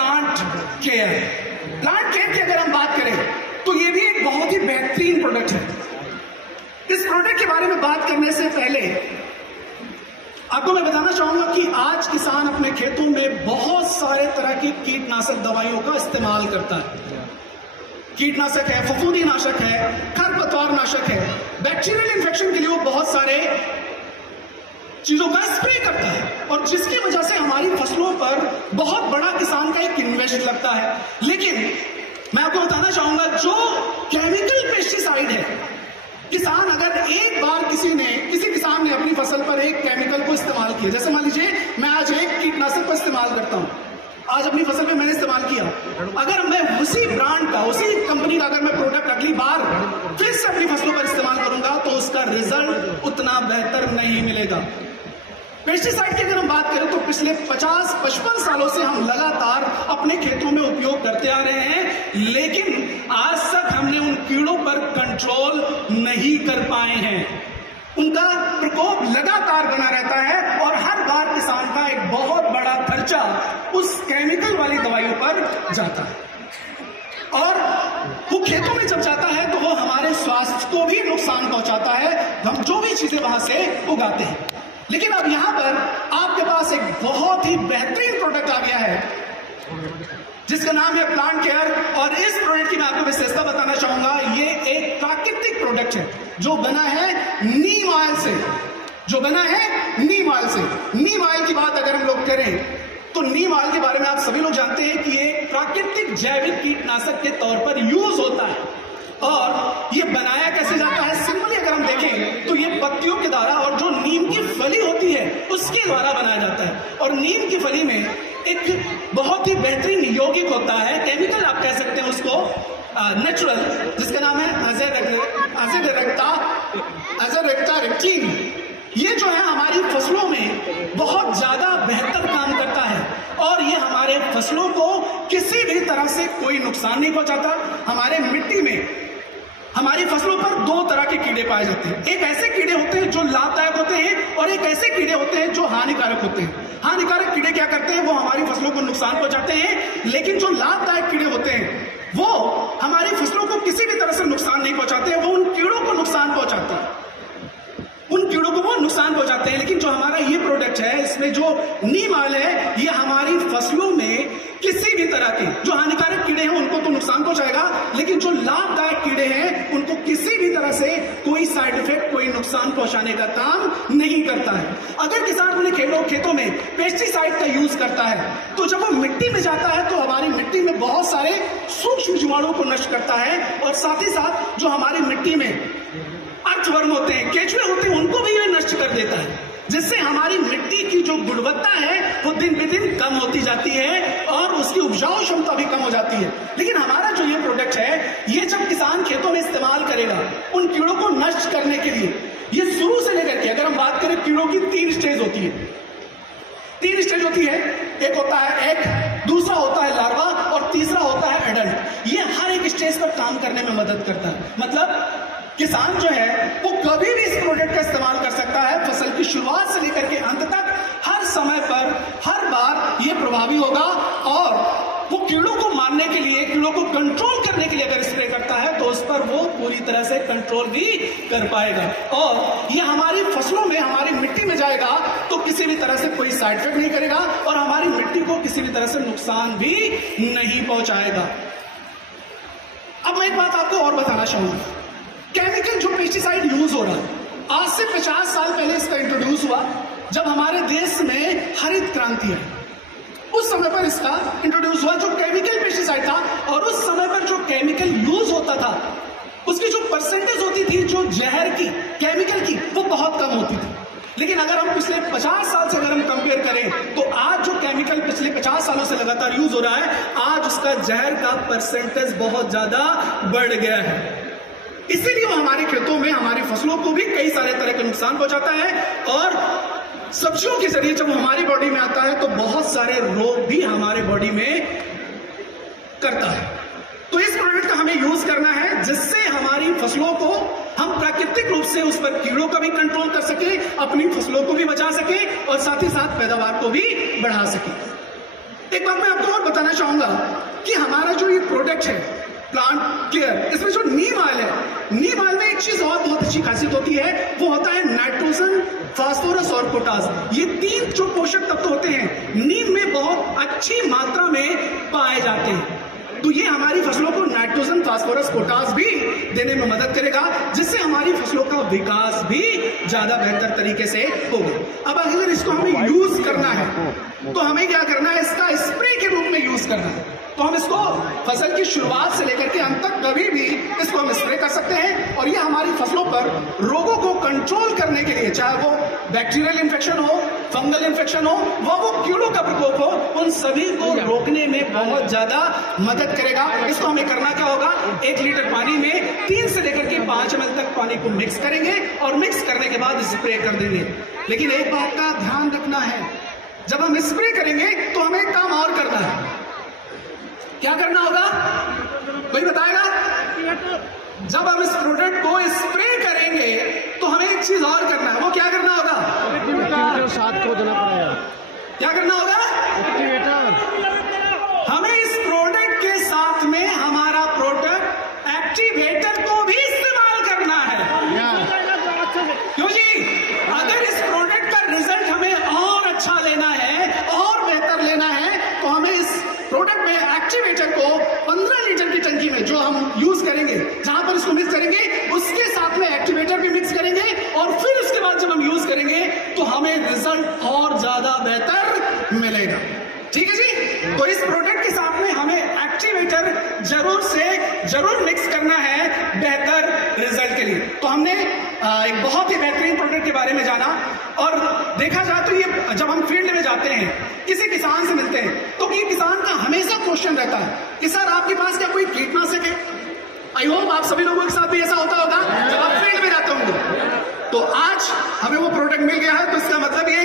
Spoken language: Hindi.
Plant care. प्लांट केयर की अगर हम बात करें तो ये भी एक बहुत ही बेहतरीन प्रोडक्ट है। इस प्रोडक्ट के बारे में बात करने से पहले आपको मैं बताना चाहूंगा कि आज किसान अपने खेतों में बहुत सारे तरह की कीटनाशक दवाइयों का इस्तेमाल करता है। कीटनाशक है, फफूंदी नाशक है, खरपतवार नाशक है, बैक्टीरियल इन्फेक्शन के लिए वो बहुत सारे चीजों का स्प्रे करता है, और जिसकी वजह से हमारी फसलों पर बहुत बड़ा किसान का एक इन्वेस्ट लगता है। लेकिन मैं आपको बताना चाहूंगा जो केमिकल पेस्टिसाइड है, किसान अगर एक बार किसी किसान ने अपनी फसल पर एक केमिकल को इस्तेमाल किया, जैसे मान लीजिए मैं आज एक कीटनाशक को इस्तेमाल करता हूं, आज अपनी फसल में मैंने इस्तेमाल किया, अगर मैं उसी ब्रांड का, उसी कंपनी का अगर मैं प्रोडक्ट अगली बार फिर से अपनी फसलों पर इस्तेमाल करूंगा तो उसका रिजल्ट उतना बेहतर नहीं मिलेगा। पेस्टिसाइड की अगर हम बात करें तो पिछले 50-55 सालों से हम लगातार अपने खेतों में उपयोग करते आ रहे हैं, लेकिन आज तक हमने उन कीड़ों पर कंट्रोल नहीं कर पाए हैं। उनका प्रकोप लगातार बना रहता है और हर बार किसान का एक बहुत बड़ा खर्चा उस केमिकल वाली दवाइयों पर जाता है, और वो खेतों में जब जाता है तो वो हमारे स्वास्थ्य को भी नुकसान पहुंचाता है, हम जो भी चीजें वहां से उगाते हैं। लेकिन अब यहां पर आपके पास एक बहुत ही बेहतरीन प्रोडक्ट आ गया है जिसका नाम है प्लांट केयर, और इस प्रोडक्ट की मैं आपको विशेषता बताना चाहूंगा। ये एक प्राकृतिक प्रोडक्ट है जो बना है नीम ऑयल से, जो बना है नीम ऑयल से। नीम ऑयल की बात अगर हम लोग करें तो नीम ऑयल के बारे में आप सभी लोग जानते हैं कि ये प्राकृतिक जैविक कीटनाशक के तौर पर यूज होता है, और ये बनाया कैसे जाता है, सिंपली अगर हम देखें तो ये पत्तियों के द्वारा और जो नीम की फली होती है उसके द्वारा बनाया जाता है। और नीम की फली में एक बहुत ही बेहतरीन यौगिक होता है, केमिकल आप कह सकते हैं उसको, नेचुरल, जिसका नाम है अज़रएक्टारेक्टिन। ये जो है हमारी फसलों में बहुत ज्यादा बेहतर काम करता है, और ये हमारे फसलों को किसी भी तरह से कोई नुकसान नहीं पहुंचाता। हमारे मिट्टी में हमारी फसलों पर दो तरह के कीड़े पाए जाते हैं, एक ऐसे कीड़े होते हैं जो लाभदायक होते हैं, और एक ऐसे कीड़े होते हैं जो हानिकारक होते हैं। हानिकारक कीड़े क्या करते हैं, वो हमारी फसलों को नुकसान पहुंचाते हैं, लेकिन जो लाभदायक कीड़े होते हैं वो हमारी फसलों को किसी भी तरह से नुकसान नहीं पहुंचाते हैं, वो उन कीड़ों को नुकसान पहुंचाते हैं, उन कीड़ों को वो नुकसान पहुंचाते हैं। लेकिन जो हमारा ये प्रोडक्ट है, इसमें जो नीम ऑयल है, ये हमारी फसलों में किसी भी तरह के जो हानिकारक कीड़े हैं उनको तो नुकसान पहुंचाएगा, लेकिन जो लाभदायक कीड़े हैं उनको किसी भी तरह से कोई साइड इफेक्ट, कोई नुकसान पहुंचाने का काम नहीं करता है। अगर किसान अपने खेतों में पेस्टिसाइड का यूज करता है तो जब वो मिट्टी में जाता है तो हमारी मिट्टी में बहुत सारे सूक्ष्म जीवाणुओं को नष्ट करता है, और साथ ही साथ जो हमारी मिट्टी में अर्थवर्म होते हैं, केंचुए होते हैं, उनको भी ये नष्ट कर देता है, जिससे हमारी मिट्टी की जो गुणवत्ता है वो दिन ब दिन कम होती जाती है और उसकी उपजाऊ क्षमता भी कम हो जाती है। लेकिन हमारा जो ये प्रोडक्ट है, ये जब किसान खेतों में इस्तेमाल करेगा उन कीड़ों को नष्ट करने के लिए, ये शुरू से लेकर के अगर हम बात करें, कीड़ों की 3 स्टेज होती है। 3 स्टेज होती है, एक होता है एग, दूसरा होता है लार्वा, और तीसरा होता है एडल्ट। ये हर एक स्टेज पर काम करने में मदद करता है। मतलब किसान जो है वो कभी भी इस प्रोडक्ट का इस्तेमाल कर सकता है, फसल की शुरुआत से लेकर के अंत तक, हर समय पर, हर बार ये प्रभावी होगा, और वो कीड़ों को मारने के लिए, कीड़ों को कंट्रोल करने के लिए अगर स्प्रे करता है तो उस पर वो पूरी तरह से कंट्रोल भी कर पाएगा, और ये हमारी फसलों में, हमारी मिट्टी में जाएगा तो किसी भी तरह से कोई साइड इफेक्ट नहीं करेगा, और हमारी मिट्टी को किसी भी तरह से नुकसान भी नहीं पहुंचाएगा। अब मैं एक बात आपको और बताना चाहूंगा, केमिकल जो पेस्टिसाइड यूज हो रहा है, आज से 50 साल पहले इसका इंट्रोड्यूस हुआ जब हमारे देश में हरित क्रांति आई। उस समय पर इसका इंट्रोड्यूस हुआ जो केमिकल पेस्टिसाइड था, और उस समय पर जो केमिकल यूज होता था उसकी जो परसेंटेज होती थी, जो जहर की, केमिकल की, वो बहुत कम होती थी। लेकिन अगर हम पिछले 50 साल से अगर हम कंपेयर करें तो आज जो केमिकल पिछले 50 सालों से लगातार यूज हो रहा है, आज उसका जहर का परसेंटेज बहुत ज्यादा बढ़ गया है। इसीलिए वो हमारे खेतों में, हमारी फसलों को भी कई सारे तरह के नुकसान पहुंचाता है, और सब्जियों के जरिए जब हमारी बॉडी में आता है तो बहुत सारे रोग भी हमारे बॉडी में करता है। तो इस प्रोडक्ट का हमें यूज करना है जिससे हमारी फसलों को हम प्राकृतिक रूप से उस पर कीड़ों का भी कंट्रोल कर सके, अपनी फसलों को भी बचा सके, और साथ ही साथ पैदावार को भी बढ़ा सके। एक बात मैं आपको और बताना चाहूंगा कि हमारा जो ये प्रोडक्ट है प्लांट केयर, इसमें जो नीम ऑयल है, नीम ऑयल में एक चीज और बहुत अच्छी खासियत होती है, वो होता है नाइट्रोजन, फास्फोरस और पोटास। ये 3 जो पोषक तत्व होते हैं नीम में बहुत अच्छी मात्रा में पाए जाते हैं। तो ये हमारी फसलों को नाइट्रोजन, फास्फोरस, पोटास भी देने में मदद करेगा, जिससे हमारी फसलों का विकास भी ज्यादा बेहतर तरीके से होगा। अब अगर इसको हमें यूज करना है तो हमें क्या करना है, इसका स्प्रे के रूप में यूज करना है। तो हम इसको फसल की शुरुआत से लेकर के अंत तक कभी भी इसको हम स्प्रे कर सकते हैं, और ये हमारी फसलों पर रोगों को कंट्रोल करने के लिए, चाहे वो बैक्टीरियल इन्फेक्शन हो, फंगल इन्फेक्शन हो, वो कीड़ों का प्रकोप हो, उन सभी को रोकने में बहुत ज्यादा मदद करेगा। इसको हमें करना क्या होगा, 1 लीटर पानी में 3 से लेकर के 5 ml तक पानी को मिक्स करेंगे और मिक्स करने के बाद स्प्रे कर देंगे। लेकिन एक बात का ध्यान रखना है, जब हम स्प्रे करेंगे तो हमें एक काम और करना है। क्या करना होगा, कोई बताएगा? जब हम इस प्रोडक्ट को स्प्रे करेंगे तो हमें एक चीज और करना है। वो क्या करना होगा, साथ को देना पड़ेगा। क्या करना होगा, हमें इस प्रोडक्ट के साथ में हमारा प्रोडक्ट एक्टिवेटर को भी इस्तेमाल करना है। क्यों जी, अगर इस प्रोडक्ट का रिजल्ट हमें और अच्छा लेना है और बेहतर लेना है तो हमें इस प्रोडक्ट में एक्टिवेटर को 15 लीटर की टंकी में जो हम यूज करेंगे, जहां पर इसको मिक्स करेंगे, उसके साथ में एक्टिवेटर भी मिक्स करेंगे और फिर उसके बाद जब हम यूज करेंगे तो हमें रिजल्ट और ज्यादा बेहतर मिलेगा। ठीक है जी, तो इस प्रोडक्ट के साथ में हमें एक्टिवेटर जरूर से जरूर मिक्स करना है बेहतर रिजल्ट के लिए। तो हमने एक बहुत ही बेहतरीन प्रोडक्ट के बारे में जाना, और देखा जाए तो ये जब हम फील्ड में जाते हैं, किसी किसान से मिलते हैं, तो ये किसान का हमेशा क्वेश्चन रहता है कि सर आपके पास क्या कोई कीटनाशक है? आई होप आप सभी लोगों के साथ भी ऐसा होता होगा जब आप फील्ड में जाते होंगे। तो आज हमें वो प्रोडक्ट मिल गया है, तो इसका मतलब ये